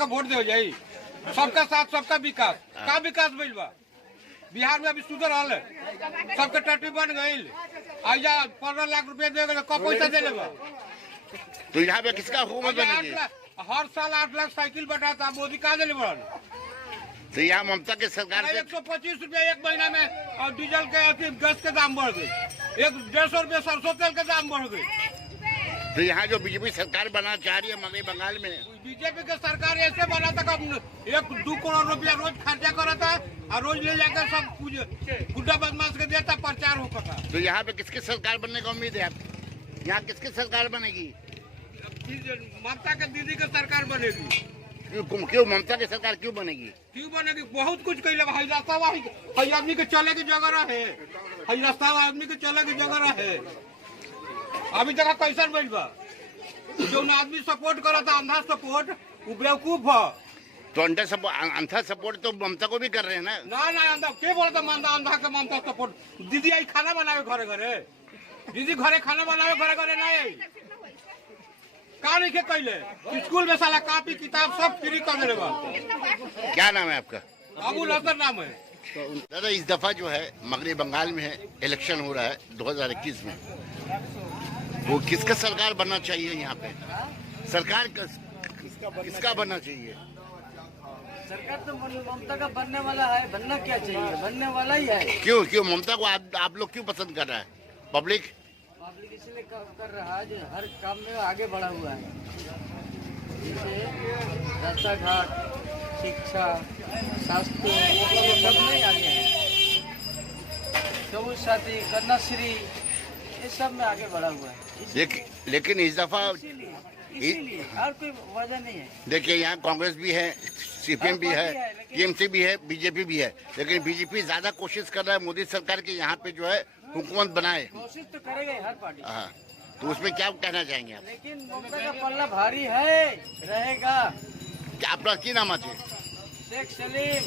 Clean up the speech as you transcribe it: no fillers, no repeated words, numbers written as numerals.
का वोट दे जाई। सबका साथ सबका विकास का विकास भइल बा बिहार में अभी सुधर हाल है। सबके टट्टी बन गई। आजा 15 लाख रुपया देगा कब पैसा दे लेगा। तो यहाँ पे किसका हुकूमत बनेगी? हर साल 8 लाख साइकिल बढ़ाता मोदी कहा दे बड़ा। तो यहाँ ममता की सरकार से 125 रुपया एक महीना में और डीजल के गैस के दाम बढ़ गए। 150 रुपया सरसों तेल के दाम बढ़ गए। तो यहाँ जो बीजेपी सरकार बनाना चाह रही है मगही बंगाल में, बीजेपी की सरकार ऐसे बना था कि 1-2 करोड़ रुपया रोज खर्चा करा था और रोज ले जाकर सब कुछ गुड्डा बदमाश के देता प्रचार होता था। तो यहाँ पे किसकी सरकार बनने का उम्मीद है आप? यहाँ किसकी सरकार बनेगी? ममता के दीदी की सरकार बनेगी। क्यों ममता की सरकार क्यों बनेगी? क्यों बनेगी? बहुत कुछ कैले रास्ता आदमी के चले की जगह रहे। रास्ता आदमी के चले की जगह रहे। अभी तक कैसा बैठ बा जो आदमी सपोर्ट करा था अंधा सपोर्ट वो बेवकूफ है। तो अंधा सपोर्ट तो ममता को भी कर रहे हैं ना। ना अंधा क्या बोलता अंधा के ममता सपोर्ट। दीदी आई खाना बनावे घरे घरे। दीदी घरे खाना बनावे घरे घरे नहीं आई का नहीं के कैले। स्कूल में साला कॉपी किताब सब फ्री कर दे बा। क्या नाम है आपका? अबुल हसन नाम है। दादा इस दफा जो है मगही बंगाल में है इलेक्शन हो रहा है 2021 में, वो किसका सरकार बनना चाहिए? यहाँ पे सरकार किसका बनना चाहिए? सरकार तो ममता का बनने वाला है। बनना क्या चाहिए? बनने वाला ही है। क्यों ममता को आप लोग क्यों पसंद कर रहा है? पब्लिक इसलिए कर रहा है जो हर काम में आगे बढ़ा हुआ है। जैसे रास्ता घाट, शिक्षा, स्वास्थ्य ये सब में आगे है। सबुज साथी, कन्याश्री ये सब में आगे बढ़ा हुआ है। लेकिन इस दफा इसीलिए और कोई वजह नहीं है। देखिए यहाँ कांग्रेस भी है, सीपीएम भी है, टीएमसी भी है, बीजेपी भी है, लेकिन बीजेपी ज्यादा कोशिश कर रहा है मोदी सरकार की यहाँ पे जो है हुकूमत बनाए। कोशिश तो करेगा हर पार्टी। हाँ, तो उसमें क्या कहना चाहेंगे आप? लेकिन ममता का पल्ला भारी है रहेगा। क्या आपका की नाम है? शेख सलीम।